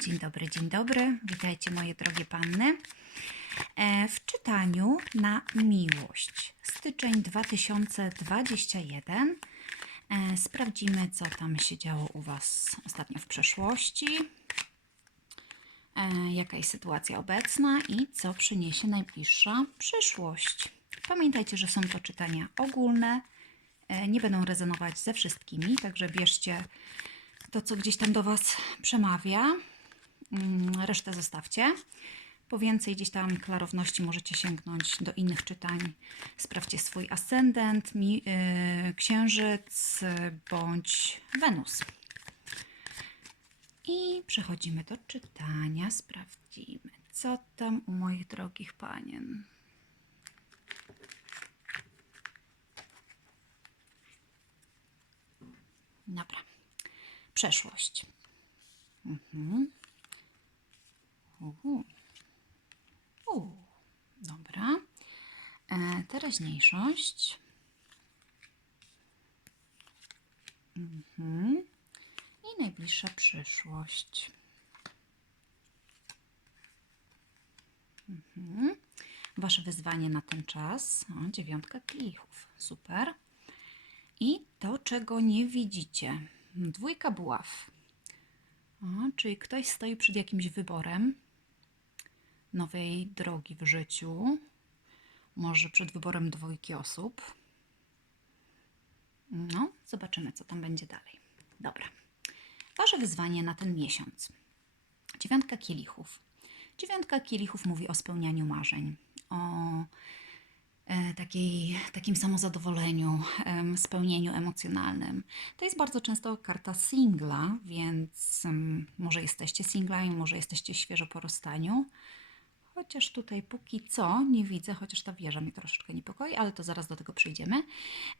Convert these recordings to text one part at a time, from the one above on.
Dzień dobry, dzień dobry. Witajcie moje drogie panny. E, w czytaniu na miłość. Styczeń 2021. E, sprawdzimy, co tam się działo u Was ostatnio w przeszłości. E, jaka jest sytuacja obecna i co przyniesie najbliższa przyszłość. Pamiętajcie, że są to czytania ogólne. Nie będą rezonować ze wszystkimi, także bierzcie to, co gdzieś tam do Was przemawia. Mm, Resztę zostawcie. Po więcej gdzieś tam klarowności możecie sięgnąć do innych czytań. Sprawdźcie swój ascendent, mi, yy, księżyc bądź Wenus. I przechodzimy do czytania. Sprawdzimy, co tam u moich drogich panien. Dobra. Przeszłość. Mhm. Uhu. U. Dobra. E, teraźniejszość. Mhm. I najbliższa przyszłość. Mhm. Wasze wyzwanie na ten czas. O, dziewiątka kielichów. Super. I to, czego nie widzicie. Dwójka buław. O, czyli ktoś stoi przed jakimś wyborem nowej drogi w życiu. Może przed wyborem dwójki osób. No, zobaczymy, co tam będzie dalej. Dobra. Wasze wyzwanie na ten miesiąc. Dziewiątka kielichów. Dziewiątka kielichów mówi o spełnianiu marzeń, o e, takiej, takim samozadowoleniu, spełnieniu emocjonalnym. To jest bardzo często karta singla, więc może jesteście singlami, może jesteście świeżo po rozstaniu. Chociaż tutaj póki co nie widzę, chociaż ta wieża mnie troszeczkę niepokoi, ale to zaraz do tego przejdziemy.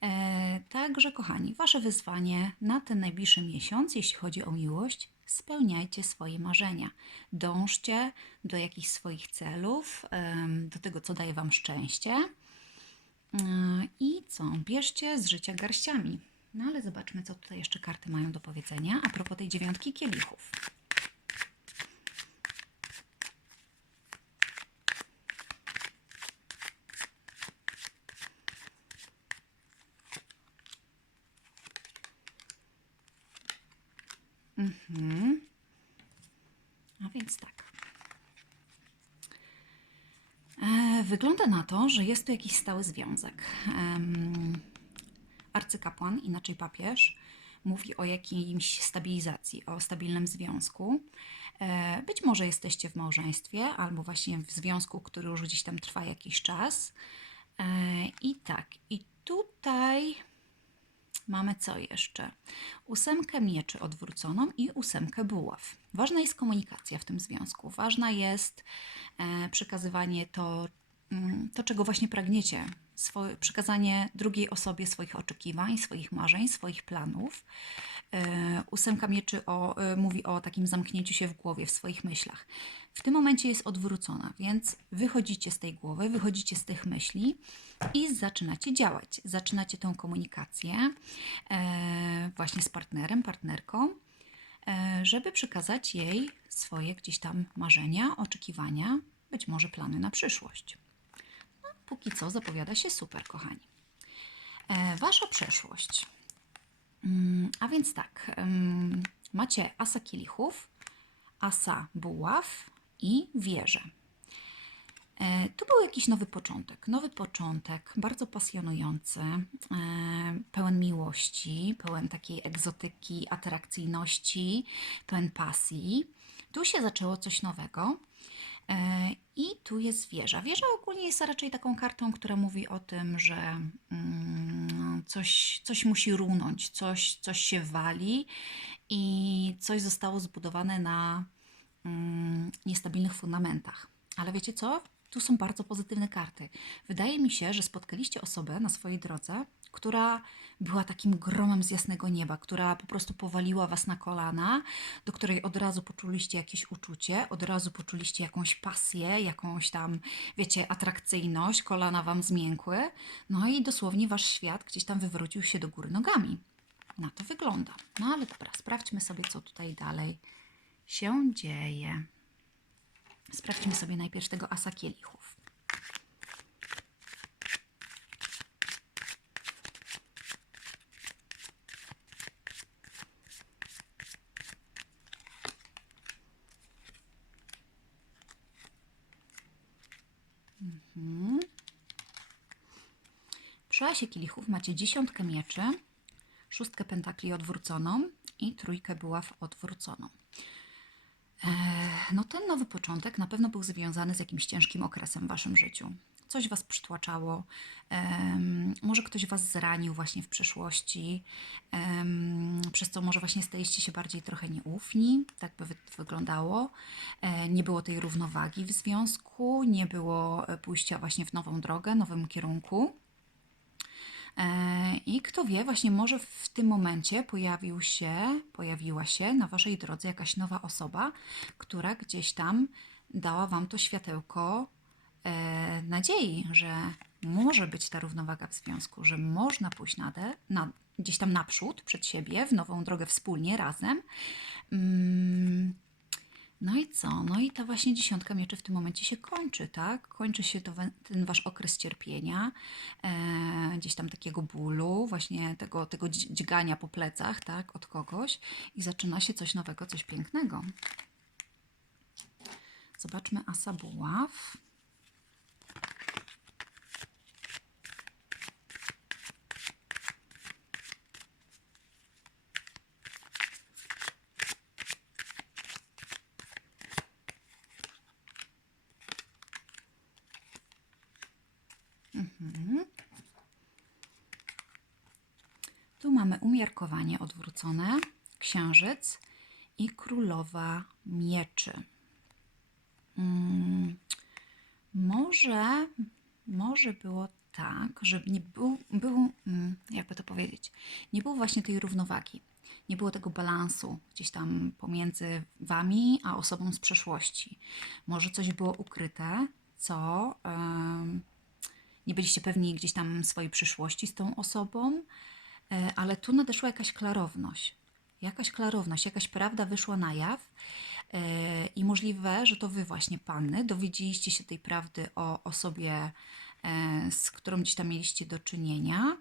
E, także, kochani, wasze wyzwanie na ten najbliższy miesiąc, jeśli chodzi o miłość, spełniajcie swoje marzenia. Dążcie do jakichś swoich celów, em, do tego, co daje wam szczęście. Yy, I co? Bierzcie z życia garściami. No ale zobaczmy, co tutaj jeszcze karty mają do powiedzenia a propos tej dziewiątki kielichów. Mhm. A więc tak. E, Wygląda na to, że jest tu jakiś stały związek. Arcykapłan, inaczej papież, mówi o jakimś stabilizacji, o stabilnym związku. E, Być może jesteście w małżeństwie albo właśnie w związku, który już gdzieś tam trwa jakiś czas. E, I tak, i tutaj mamy co jeszcze? Ósemkę mieczy odwróconą i ósemkę buław. Ważna jest komunikacja w tym związku. Ważna jest e, przekazywanie to, to, czego właśnie pragniecie. Swoje, przekazanie drugiej osobie swoich oczekiwań, swoich marzeń, swoich planów. E, ósemka mieczy o, e, mówi o takim zamknięciu się w głowie, w swoich myślach. W tym momencie jest odwrócona, więc wychodzicie z tej głowy, wychodzicie z tych myśli i zaczynacie działać. Zaczynacie tą komunikację e, właśnie z partnerem, partnerką, żeby przekazać jej swoje gdzieś tam marzenia, oczekiwania, być może plany na przyszłość. Póki co zapowiada się super, kochani. E, wasza przeszłość. Mm, A więc tak, macie asa kielichów, asa buław i wieżę. E, Tu był jakiś nowy początek. Nowy początek, bardzo pasjonujący, e, pełen miłości, pełen takiej egzotyki, atrakcyjności, pełen pasji. Tu się zaczęło coś nowego. E, I tu jest wieża. Wieża ogólnie jest raczej taką kartą, która mówi o tym, że mm, coś, coś musi runąć, coś, coś się wali i coś zostało zbudowane na mm, niestabilnych fundamentach. Ale wiecie co? Tu są bardzo pozytywne karty. Wydaje mi się, że spotkaliście osobę na swojej drodze, która była takim gromem z jasnego nieba, która po prostu powaliła was na kolana, do której od razu poczuliście jakieś uczucie, od razu poczuliście jakąś pasję, jakąś tam, wiecie, atrakcyjność, kolana wam zmiękły. No i dosłownie wasz świat gdzieś tam wywrócił się do góry nogami. Na to wygląda. No ale dobra, sprawdźmy sobie, co tutaj dalej się dzieje. Sprawdźmy sobie najpierw tego asa kielichów. Przy asie kielichów macie dziesiątkę mieczy, szóstkę pentakli odwróconą i trójkę buław odwróconą. E, No ten nowy początek na pewno był związany z jakimś ciężkim okresem w waszym życiu. Coś was przytłaczało, em, może ktoś was zranił właśnie w przeszłości, em, przez co może właśnie staliście się bardziej trochę nieufni, tak by wy- wyglądało. E, Nie było tej równowagi w związku, nie było e, pójścia właśnie w nową drogę, nowym kierunku. E, I kto wie, właśnie może w tym momencie pojawił się, pojawiła się na waszej drodze jakaś nowa osoba, która gdzieś tam dała wam to światełko e, nadziei, że może być ta równowaga w związku, że można pójść na, de, na gdzieś tam naprzód, przed siebie, w nową drogę wspólnie, razem. Mm, no i co? No i ta właśnie dziesiątka mieczy w tym momencie się kończy, tak? Kończy się to, ten wasz okres cierpienia, e, gdzieś tam takiego bólu, właśnie tego, tego dź- dźgania po plecach, tak? Od kogoś i zaczyna się coś nowego, coś pięknego. Zobaczmy asa buław. Tu mamy umiarkowanie odwrócone, księżyc i królowa mieczy. Mm, może, może było tak, że nie był, był, mm, jakby to powiedzieć, nie było właśnie tej równowagi. Nie było tego balansu gdzieś tam pomiędzy wami a osobą z przeszłości. Może coś było ukryte, co em, nie byliście pewni gdzieś tam swojej przyszłości z tą osobą, ale tu nadeszła jakaś klarowność. Jakaś klarowność, jakaś prawda wyszła na jaw e, i możliwe, że to wy właśnie panny dowiedzieliście się tej prawdy o osobie, e, z którą gdzieś tam mieliście do czynienia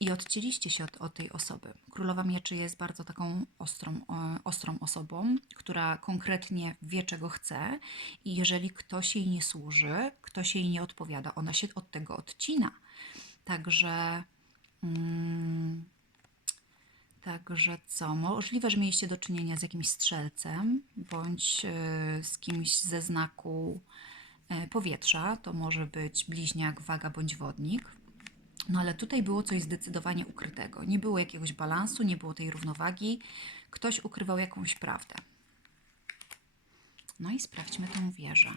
i odcięliście się od, od tej osoby. Królowa Mieczy jest bardzo taką ostrą, e, ostrą osobą, która konkretnie wie, czego chce i jeżeli ktoś jej nie służy, ktoś jej nie odpowiada, ona się od tego odcina. Także Mm, Także co? Możliwe, że mieliście do czynienia z jakimś strzelcem bądź e, z kimś ze znaku e, powietrza. To może być bliźniak, waga bądź wodnik. No ale tutaj było coś zdecydowanie ukrytego. Nie było jakiegoś balansu, nie było tej równowagi. Ktoś ukrywał jakąś prawdę. No i sprawdźmy tą wieżę.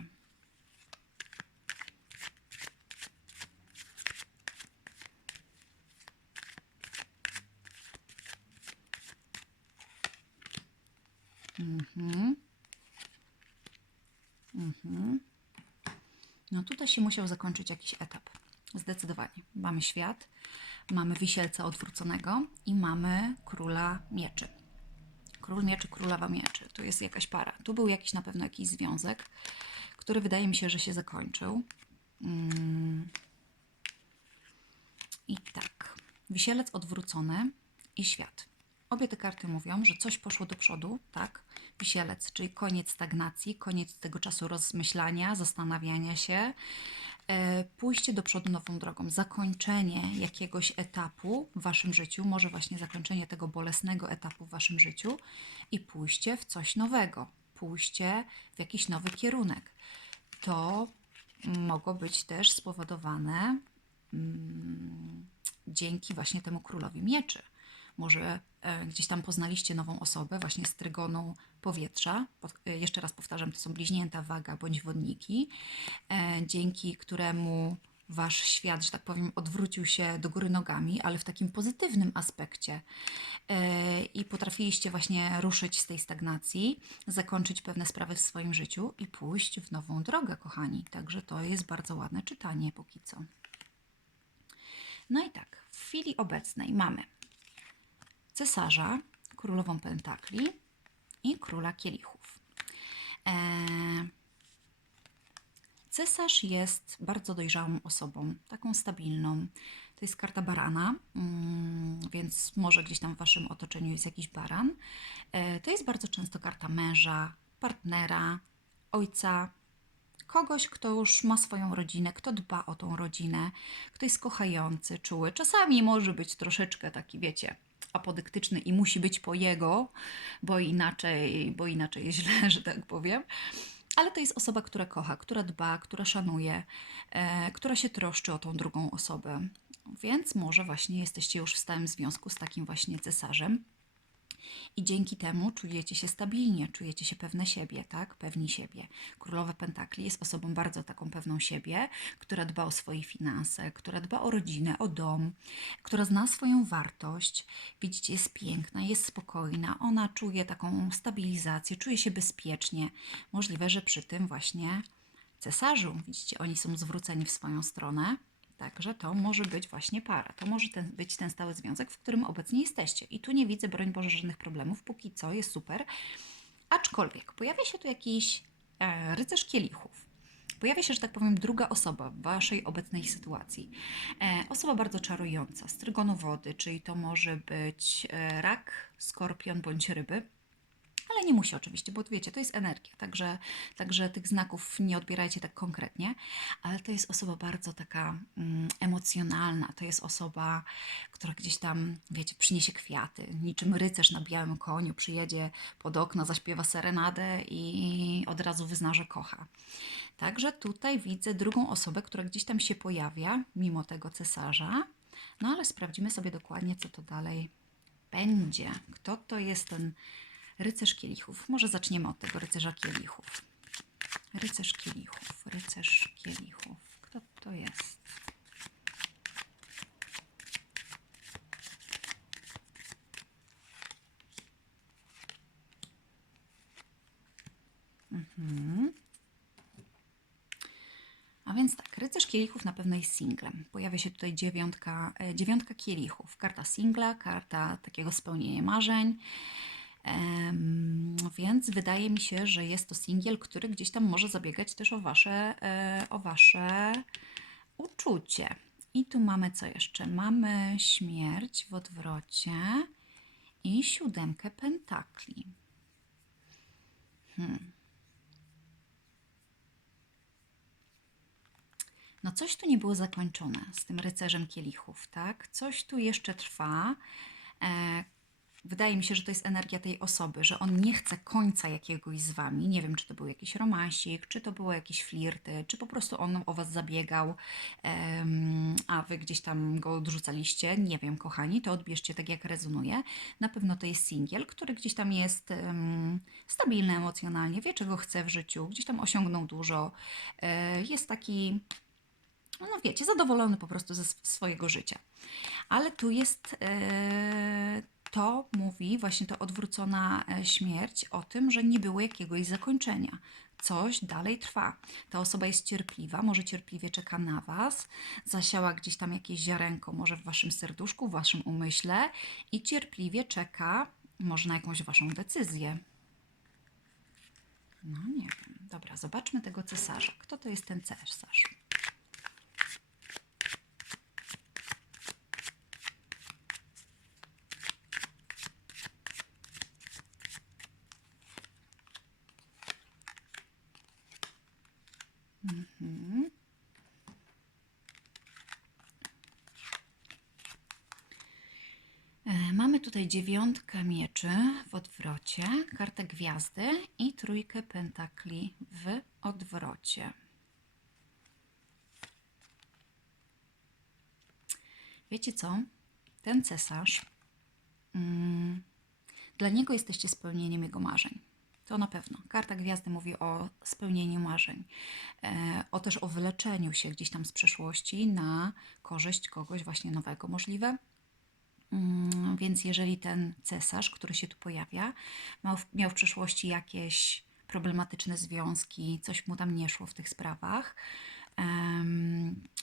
No tutaj się musiał zakończyć jakiś etap. Zdecydowanie. Mamy świat, mamy wisielca odwróconego i mamy króla mieczy. Król mieczy, królowa mieczy. Tu jest jakaś para. Tu był jakiś na pewno jakiś związek, który wydaje mi się, że się zakończył. Mm. I tak. Wisielec odwrócony i świat. Obie te karty mówią, że coś poszło do przodu, tak? Wisielec, czyli koniec stagnacji, koniec tego czasu rozmyślania, zastanawiania się, e, pójście do przodu nową drogą, zakończenie jakiegoś etapu w waszym życiu, może właśnie zakończenie tego bolesnego etapu w waszym życiu i pójście w coś nowego, pójście w jakiś nowy kierunek. To mogło być też spowodowane mm, dzięki właśnie temu królowi mieczy. Może e, gdzieś tam poznaliście nową osobę, właśnie z trygonu powietrza. E, jeszcze raz powtarzam, to są bliźnięta waga bądź wodniki, e, dzięki któremu wasz świat, że tak powiem, odwrócił się do góry nogami, ale w takim pozytywnym aspekcie. I potrafiliście właśnie ruszyć z tej stagnacji, zakończyć pewne sprawy w swoim życiu i pójść w nową drogę, kochani. Także to jest bardzo ładne czytanie póki co. No i tak, w chwili obecnej mamy cesarza, królową pentakli, i króla kielichów. E, Cesarz jest bardzo dojrzałą osobą, taką stabilną. To jest karta barana, mm, więc może gdzieś tam w waszym otoczeniu jest jakiś baran. E, To jest bardzo często karta męża, partnera, ojca, kogoś, kto już ma swoją rodzinę, kto dba o tą rodzinę, kto jest kochający, czuły. Czasami może być troszeczkę taki, wiecie, apodyktyczny i musi być po jego, bo inaczej, bo inaczej jest źle, że tak powiem. Ale to jest osoba, która kocha, która dba, która szanuje, e, która się troszczy o tą drugą osobę. Więc może właśnie jesteście już w stałym związku z takim właśnie cesarzem. I dzięki temu czujecie się stabilnie, czujecie się pewne siebie, tak? Pewni siebie. Królowa Pentakli jest osobą bardzo taką pewną siebie, która dba o swoje finanse, która dba o rodzinę, o dom, która zna swoją wartość. Widzicie, jest piękna, jest spokojna, ona czuje taką stabilizację, czuje się bezpiecznie. Możliwe, że przy tym właśnie cesarzu, widzicie, oni są zwróceni w swoją stronę. Także to może być właśnie para. To może ten, być ten stały związek, w którym obecnie jesteście. I tu nie widzę, broń Boże, żadnych problemów. Póki co jest super. Aczkolwiek pojawia się tu jakiś e, rycerz kielichów. Pojawia się, że tak powiem, druga osoba w waszej obecnej sytuacji. E, osoba bardzo czarująca, z trygonu wody, czyli to może być e, rak, skorpion bądź ryby. Ale nie musi oczywiście, bo wiecie, to jest energia, także, także tych znaków nie odbierajcie tak konkretnie, ale to jest osoba bardzo taka mm, emocjonalna, to jest osoba, która gdzieś tam, wiecie, przyniesie kwiaty, niczym rycerz na białym koniu, przyjedzie pod okno, zaśpiewa serenadę i od razu wyzna, że kocha. Także tutaj widzę drugą osobę, która gdzieś tam się pojawia, mimo tego cesarza, no ale sprawdzimy sobie dokładnie, co to dalej będzie. Kto to jest ten Rycerz kielichów. Może zaczniemy od tego rycerza kielichów. Rycerz kielichów, rycerz kielichów. Kto to jest? Mhm. A więc tak, rycerz kielichów na pewno jest singlem. Pojawia się tutaj dziewiątka, e, dziewiątka kielichów. Karta singla, karta takiego spełnienia marzeń. Więc wydaje mi się, że jest to singiel, który gdzieś tam może zabiegać też o wasze, e, o wasze uczucie. I tu mamy co jeszcze? Mamy śmierć w odwrocie i siódemkę pentakli. Hmm. No coś tu nie było zakończone z tym rycerzem kielichów, tak? Coś tu jeszcze trwa. E, wydaje mi się, że to jest energia tej osoby, że on nie chce końca jakiegoś z wami. Nie wiem, czy to był jakiś romansik, czy to było jakieś flirty, czy po prostu on o was zabiegał, a wy gdzieś tam go odrzucaliście. Nie wiem, kochani, to odbierzcie tak, jak rezonuje. Na pewno to jest singiel, który gdzieś tam jest stabilny emocjonalnie, wie, czego chce w życiu, gdzieś tam osiągnął dużo. E, jest taki no wiecie, zadowolony po prostu ze sw- swojego życia. Ale tu jest, e, to mówi właśnie ta odwrócona e, śmierć o tym, że nie było jakiegoś zakończenia. Coś dalej trwa. Ta osoba jest cierpliwa, może cierpliwie czeka na Was, zasiała gdzieś tam jakieś ziarenko, może w Waszym serduszku, w Waszym umyśle i cierpliwie czeka może na jakąś Waszą decyzję. No nie wiem. Dobra, zobaczmy tego cesarza. Kto to jest ten cesarz? Mhm. E, Mamy tutaj dziewiątkę mieczy w odwrocie, kartę gwiazdy i trójkę pentakli w odwrocie. Wiecie co? Ten cesarz, mm, dla niego jesteście spełnieniem jego marzeń. To na pewno. Karta gwiazdy mówi o spełnieniu marzeń, e, o też o wyleczeniu się gdzieś tam z przeszłości na korzyść kogoś właśnie nowego możliwe. Mm, Więc jeżeli ten cesarz, który się tu pojawia, miał w, przeszłości jakieś problematyczne związki, coś mu tam nie szło w tych sprawach,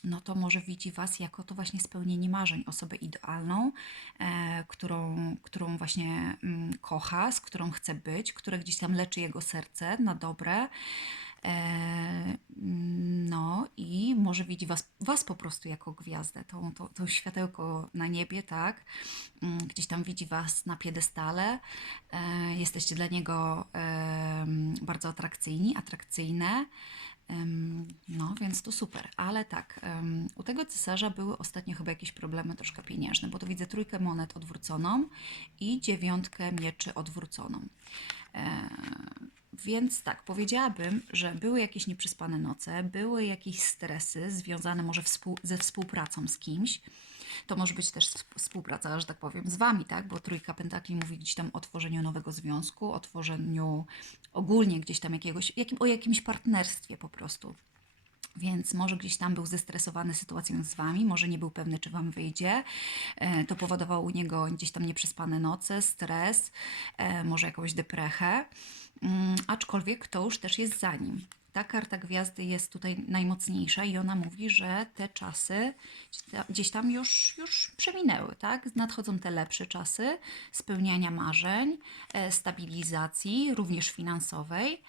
no to może widzi Was jako to właśnie spełnienie marzeń, osobę idealną, e, którą, którą właśnie mm, kocha, z którą chce być, która gdzieś tam leczy jego serce na dobre. E, no i może widzi was, was po prostu jako gwiazdę, tą, tą, tą światełko na niebie, tak? Mm, Gdzieś tam widzi was na piedestale. E, jesteście dla niego bardzo atrakcyjni, atrakcyjne. No, więc to super, ale tak, u tego cesarza były ostatnio chyba jakieś problemy troszkę pieniężne, bo to widzę trójkę monet odwróconą i dziewiątkę mieczy odwróconą. E, Więc tak, powiedziałabym, że były jakieś nieprzespane noce, były jakieś stresy związane może współ, ze współpracą z kimś. To może być też sp- współpraca, że tak powiem, z Wami, tak? Bo trójka pentakli mówi gdzieś tam o tworzeniu nowego związku, o tworzeniu ogólnie gdzieś tam jakiegoś, jakim, o jakimś partnerstwie po prostu. Więc może gdzieś tam był zestresowany sytuacją z wami, może nie był pewny, czy wam wyjdzie. E, To powodowało u niego gdzieś tam nieprzespane noce, stres, e, może jakąś deprechę. Mm, Aczkolwiek to już też jest za nim. Ta karta gwiazdy jest tutaj najmocniejsza i ona mówi, że te czasy gdzieś tam już, już przeminęły, tak? Nadchodzą te lepsze czasy spełniania marzeń, e, stabilizacji, również finansowej.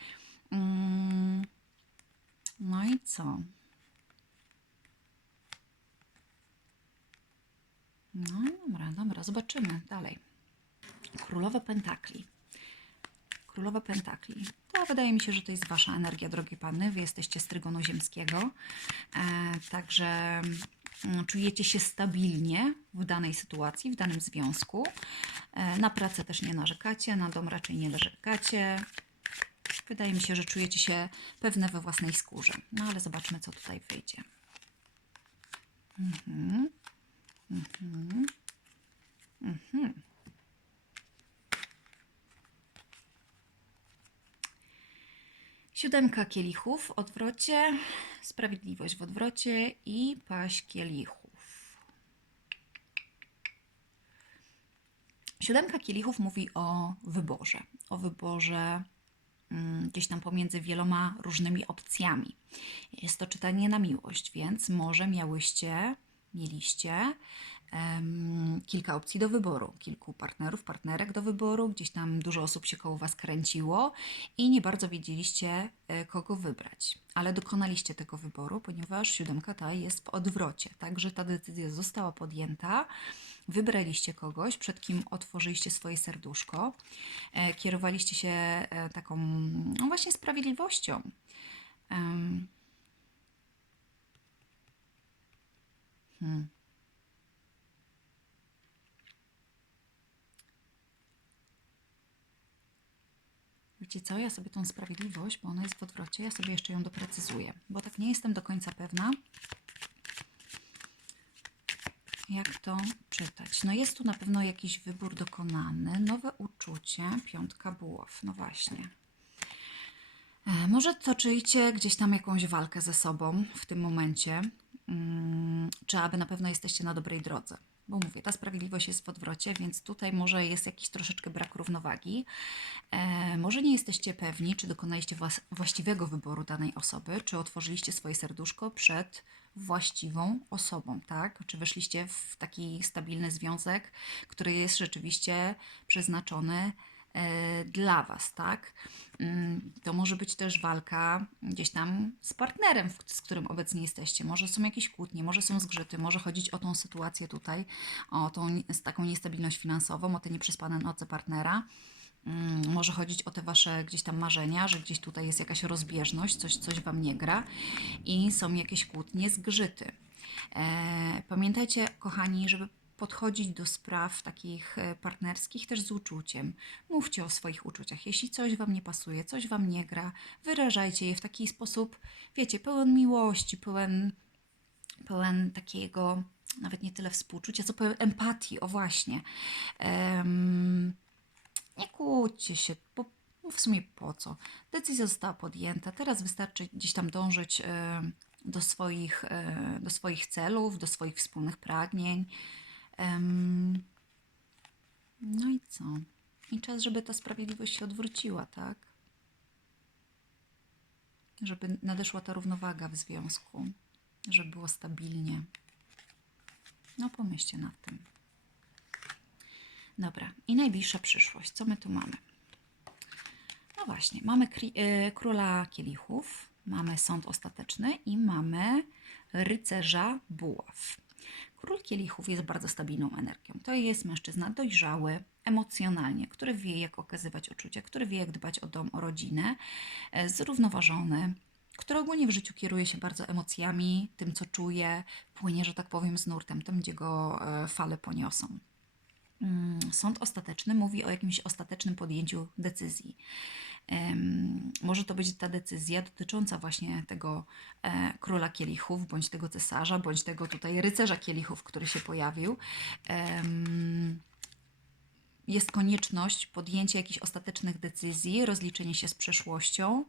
Mm, no i co? No dobra, dobra, zobaczymy dalej. Królowa Pentakli. Królowa Pentakli. To wydaje mi się, że to jest Wasza energia, drogie Panny. Wy jesteście z Trygonu Ziemskiego. E, także mm, czujecie się stabilnie w danej sytuacji, w danym związku. E, na pracę też nie narzekacie, na dom raczej nie narzekacie. Wydaje mi się, że czujecie się pewne we własnej skórze. No ale zobaczmy, co tutaj wyjdzie. Mhm. Mhm. Mhm. Siódemka kielichów w odwrocie, sprawiedliwość w odwrocie i paść kielichów. Siódemka kielichów mówi o wyborze, o wyborze mm, gdzieś tam pomiędzy wieloma różnymi opcjami. Jest to czytanie na miłość, więc może miałyście, mieliście kilka opcji do wyboru, kilku partnerów, partnerek do wyboru, gdzieś tam dużo osób się koło Was kręciło i nie bardzo wiedzieliście, e, kogo wybrać. Ale dokonaliście tego wyboru, ponieważ siódemka ta jest w odwrocie, także ta decyzja została podjęta. Wybraliście kogoś, przed kim otworzyliście swoje serduszko, e, kierowaliście się e, taką, no właśnie, sprawiedliwością. Hmm. Wiecie co, ja sobie tą sprawiedliwość, bo ona jest w odwrocie, ja sobie jeszcze ją doprecyzuję, bo tak nie jestem do końca pewna, jak to czytać. No jest tu na pewno jakiś wybór dokonany, nowe uczucie, piątka buław, no właśnie. E, Może toczycie gdzieś tam jakąś walkę ze sobą w tym momencie, mm, czy aby na pewno jesteście na dobrej drodze. Bo mówię, ta sprawiedliwość jest w odwrocie, więc tutaj może jest jakiś troszeczkę brak równowagi. E, może nie jesteście pewni, czy dokonaliście właściwego wyboru danej osoby, czy otworzyliście swoje serduszko przed właściwą osobą, tak? Czy weszliście w taki stabilny związek, który jest rzeczywiście przeznaczony dla Was, tak? Mm, To może być też walka gdzieś tam z partnerem, z którym obecnie jesteście. Może są jakieś kłótnie, może są zgrzyty, może chodzić o tą sytuację tutaj, o tą taką niestabilność finansową, o te nieprzespane noce partnera. Mm, Może chodzić o te wasze gdzieś tam marzenia, że gdzieś tutaj jest jakaś rozbieżność, coś, coś wam nie gra i są jakieś kłótnie, zgrzyty. E, pamiętajcie, kochani, żeby podchodzić do spraw takich e, partnerskich też z uczuciem. Mówcie o swoich uczuciach. Jeśli coś Wam nie pasuje, coś Wam nie gra, wyrażajcie je w taki sposób, wiecie, pełen miłości, pełen, pełen takiego, nawet nie tyle współczucia, co pełen empatii, o właśnie. Em, nie kłóćcie się, bo w sumie po co? Decyzja została podjęta, teraz wystarczy gdzieś tam dążyć e, do swoich, e, do swoich celów, do swoich wspólnych pragnień. No i co? I czas, żeby ta sprawiedliwość się odwróciła, tak? żeby nadeszła ta równowaga w związku, żeby było stabilnie. No pomyślcie nad tym. Dobra, i najbliższa przyszłość. Co my tu mamy? No właśnie, mamy y, króla kielichów, mamy sąd ostateczny i mamy rycerza buław. Król kielichów jest bardzo stabilną energią. To jest mężczyzna dojrzały, emocjonalnie, który wie, jak okazywać uczucia, który wie, jak dbać o dom, o rodzinę, e, zrównoważony, który ogólnie w życiu kieruje się bardzo emocjami, tym, co czuje, płynie, że tak powiem, z nurtem, tam, gdzie go e, fale poniosą. Mm, Sąd ostateczny mówi o jakimś ostatecznym podjęciu decyzji. Może to być ta decyzja dotycząca właśnie tego e, króla kielichów, bądź tego cesarza, bądź tego tutaj rycerza kielichów, który się pojawił. Jest konieczność podjęcia jakichś ostatecznych decyzji, rozliczenie się z przeszłością,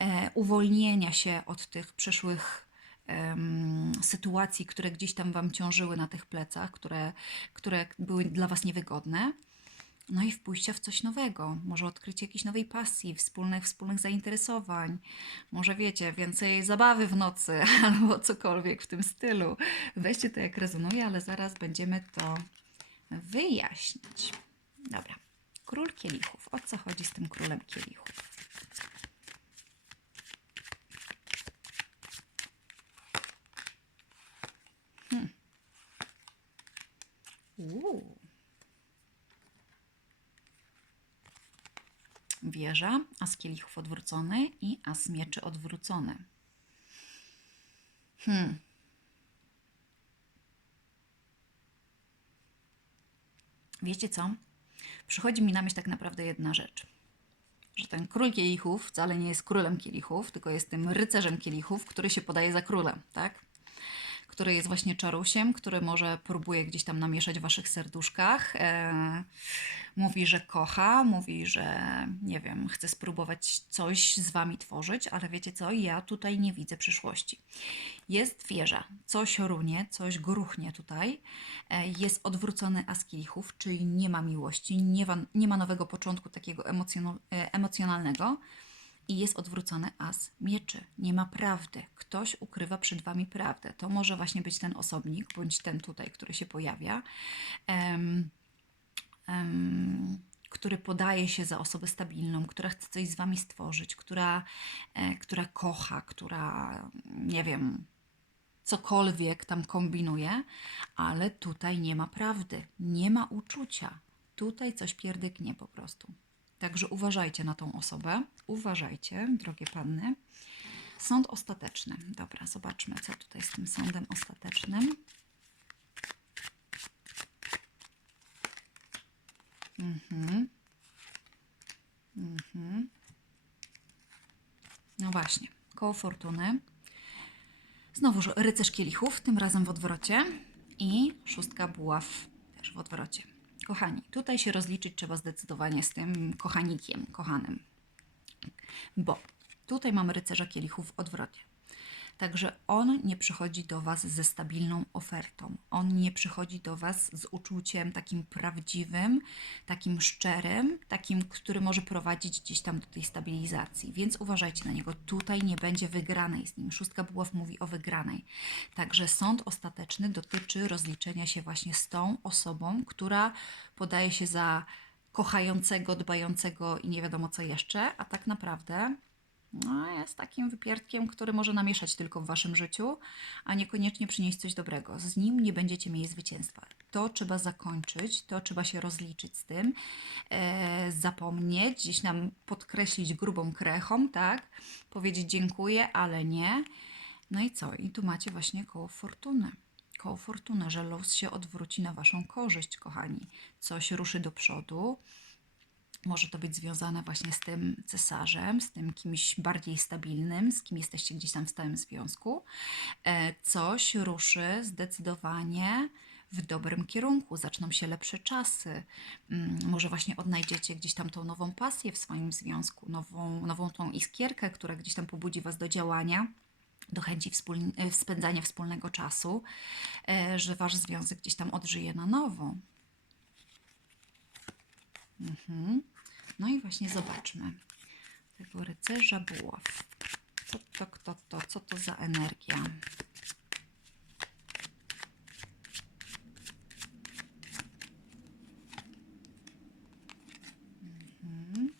e, uwolnienia się od tych przeszłych sytuacji, które gdzieś tam Wam ciążyły na tych plecach, które, które były dla Was niewygodne. No i wpójścia w coś nowego, może odkrycie jakiejś nowej pasji, wspólnych, wspólnych zainteresowań, może wiecie, więcej zabawy w nocy albo cokolwiek w tym stylu. Weźcie to jak rezonuje, ale zaraz będziemy to wyjaśnić. Dobra, król kielichów. O co chodzi z tym królem kielichów? Uuu. Wieża, as kielichów odwrócony i as mieczy odwrócony. Hmm. Wiecie co? Przychodzi mi na myśl tak naprawdę jedna rzecz. Że ten król kielichów wcale nie jest królem kielichów, tylko jest tym rycerzem kielichów, który się podaje za królem, tak? Który jest właśnie czarusiem, który może próbuje gdzieś tam namieszać w waszych serduszkach. E, mówi, że kocha, mówi, że nie wiem, chce spróbować coś z wami tworzyć, ale wiecie co? Ja tutaj nie widzę przyszłości. Jest wieża, coś runie, coś gruchnie tutaj. E, jest odwrócony as kielichów, czyli nie ma miłości, nie ma, nie ma nowego początku takiego e, emocjonalnego i jest odwrócony as mieczy. Nie ma prawdy. Ktoś ukrywa przed wami prawdę. To może właśnie być ten osobnik, bądź ten tutaj, który się pojawia, em, em, który podaje się za osobę stabilną, która chce coś z wami stworzyć, która, e, która kocha, która, nie wiem, cokolwiek tam kombinuje, ale tutaj nie ma prawdy, nie ma uczucia. Tutaj coś pierdyknie po prostu. Także uważajcie na tą osobę. Uważajcie, drogie panny. Sąd ostateczny. Dobra, zobaczmy, co tutaj z tym sądem ostatecznym. Mhm. Mhm. No właśnie, koło fortuny. Znowuż rycerz kielichów, tym razem w odwrocie. I szóstka buław też w odwrocie. Kochani, tutaj się rozliczyć trzeba zdecydowanie z tym kochanikiem, kochanym. Bo tutaj mamy rycerza kielichów w odwrocie. Także on nie przychodzi do Was ze stabilną ofertą. On nie przychodzi do Was z uczuciem takim prawdziwym, takim szczerym, takim, który może prowadzić gdzieś tam do tej stabilizacji. Więc uważajcie na niego. Tutaj nie będzie wygranej z nim. Szóstka buław mówi o wygranej. Także sąd ostateczny dotyczy rozliczenia się właśnie z tą osobą, która podaje się za kochającego, dbającego i nie wiadomo co jeszcze, a tak naprawdę no, jest takim wypierdkiem, który może namieszać tylko w waszym życiu, a niekoniecznie przynieść coś dobrego. Z nim nie będziecie mieli zwycięstwa. To trzeba zakończyć, to trzeba się rozliczyć z tym, e, zapomnieć, gdzieś nam podkreślić grubą krechą, tak? Powiedzieć dziękuję, ale nie. No i co? I tu macie właśnie koło fortuny. Koło fortuny, że los się odwróci na waszą korzyść, kochani. Coś ruszy do przodu, może to być związane właśnie z tym cesarzem, z tym kimś bardziej stabilnym, z kim jesteście gdzieś tam w stałym związku. E, Coś ruszy zdecydowanie w dobrym kierunku, zaczną się lepsze czasy. Mm, Może właśnie odnajdziecie gdzieś tam tą nową pasję w swoim związku, nową, nową tą iskierkę, która gdzieś tam pobudzi Was do działania do chęci e, spędzania wspólnego czasu, e, że wasz związek gdzieś tam odżyje na nowo. Mhm. No i właśnie zobaczmy tego rycerza buław. Co to, kto to, co to za energia? Mhm.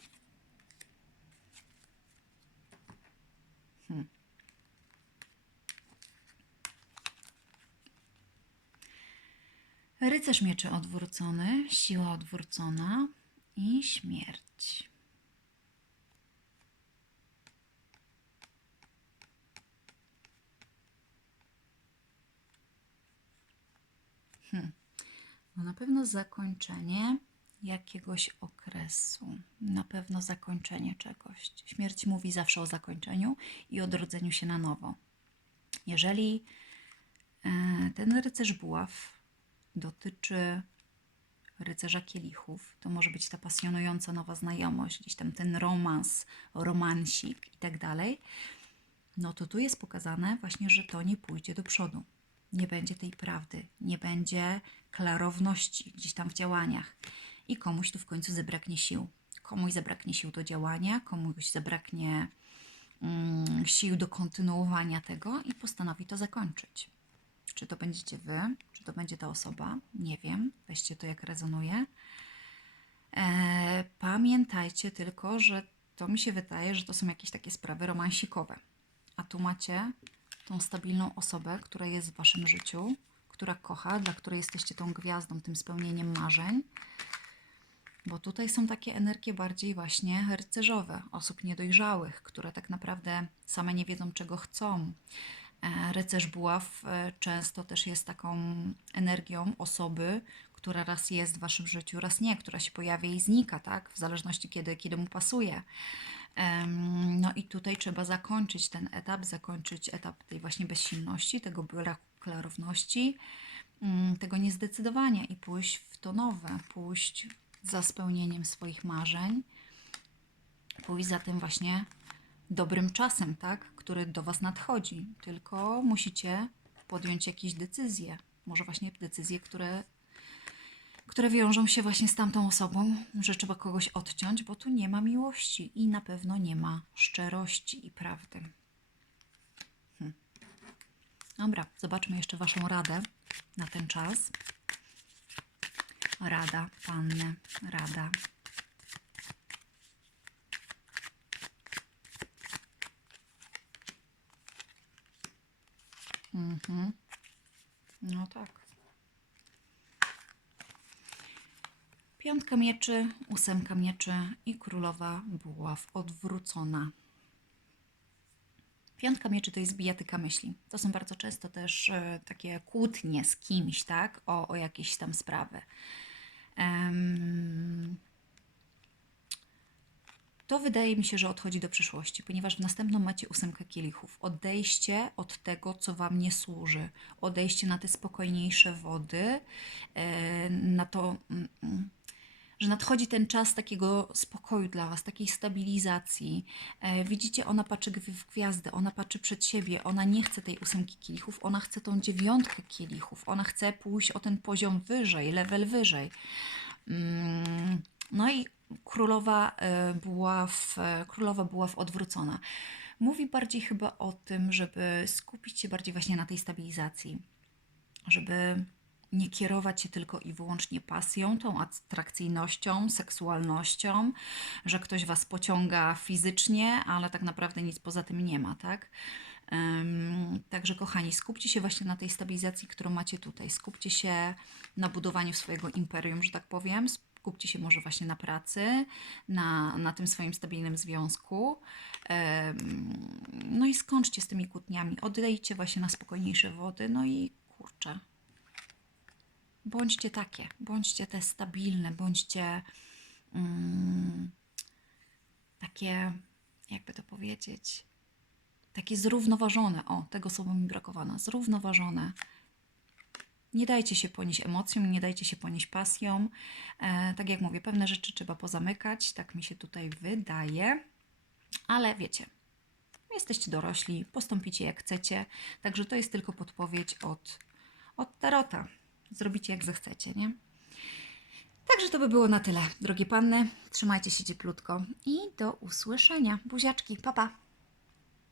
Hmm. Rycerz mieczy odwrócony, siła odwrócona i śmierć. Hmm. No na pewno zakończenie jakiegoś okresu, na pewno zakończenie czegoś. Śmierć mówi zawsze o zakończeniu i odrodzeniu się na nowo. Jeżeli e, ten rycerz buław dotyczy rycerza kielichów, to może być ta pasjonująca nowa znajomość, gdzieś tam ten romans, romansik i tak dalej, no to tu jest pokazane właśnie, że to nie pójdzie do przodu. Nie będzie tej prawdy, nie będzie klarowności gdzieś tam w działaniach i komuś tu w końcu zabraknie sił. Komuś zabraknie sił do działania, komuś zabraknie mm, sił do kontynuowania tego i postanowi to zakończyć. Czy to będziecie wy, czy to będzie ta osoba, nie wiem. Weźcie to jak rezonuje. E, pamiętajcie tylko, że to mi się wydaje, że to są jakieś takie sprawy romansikowe. A tu macie tą stabilną osobę, która jest w waszym życiu, która kocha, dla której jesteście tą gwiazdą, tym spełnieniem marzeń. Bo tutaj są takie energie bardziej właśnie rycerzowe, osób niedojrzałych, które tak naprawdę same nie wiedzą, czego chcą. E, Rycerz buław e, często też jest taką energią osoby, która raz jest w waszym życiu, raz nie, która się pojawia i znika, tak? W zależności kiedy, kiedy mu pasuje. No i tutaj trzeba zakończyć ten etap, zakończyć etap tej właśnie bezsilności, tego braku klarowności, mm, tego niezdecydowania i pójść w to nowe, pójść za spełnieniem swoich marzeń, pójść za tym właśnie dobrym czasem, tak, który do Was nadchodzi. Tylko musicie podjąć jakieś decyzje. Może właśnie decyzje, które, które wiążą się właśnie z tamtą osobą, że trzeba kogoś odciąć, bo tu nie ma miłości i na pewno nie ma szczerości i prawdy. Hm. Dobra, zobaczmy jeszcze Waszą radę na ten czas. Rada, panny, rada. Mhm. No tak. Piątka mieczy, ósemka mieczy i królowa buław odwrócona. Piątka mieczy to jest bijatyka myśli. To są bardzo często też e, takie kłótnie z kimś, tak? O, o jakieś tam sprawy. To wydaje mi się, że odchodzi do przyszłości, ponieważ w następną macie ósemkę kielichów. Odejście od tego, co Wam nie służy. Odejście na te spokojniejsze wody, e, na to, mm, mm, że nadchodzi ten czas takiego spokoju dla Was, takiej stabilizacji. E, Widzicie, ona patrzy w gwiazdy, ona patrzy przed siebie, ona nie chce tej ósemki kielichów, ona chce tą dziewiątkę kielichów, ona chce pójść o ten poziom wyżej, level wyżej. Mm, No i królowa e, buław, e, królowa buław odwrócona. Mówi bardziej chyba o tym, żeby skupić się bardziej właśnie na tej stabilizacji, żeby nie kierować się tylko i wyłącznie pasją, tą atrakcyjnością, seksualnością, że ktoś was pociąga fizycznie, ale tak naprawdę nic poza tym nie ma, tak? Em, Także, kochani, skupcie się właśnie na tej stabilizacji, którą macie tutaj. Skupcie się na budowaniu swojego imperium, że tak powiem. Skupcie się może właśnie na pracy, na, na tym swoim stabilnym związku. No i skończcie z tymi kłótniami. Odejdźcie właśnie na spokojniejsze wody. No i kurczę, bądźcie takie, bądźcie te stabilne, bądźcie mm, takie, jakby to powiedzieć, takie zrównoważone. O, tego słowa mi brakowało. Zrównoważone. Nie dajcie się ponieść emocjom, nie dajcie się ponieść pasją. E, tak jak mówię, pewne rzeczy trzeba pozamykać, tak mi się tutaj wydaje. Ale wiecie, jesteście dorośli, postąpicie jak chcecie. Także to jest tylko podpowiedź od, od Tarota. Zrobicie jak zechcecie, nie? Także to by było na tyle, drogie panny. Trzymajcie się cieplutko i do usłyszenia. Buziaczki, papa. Pa.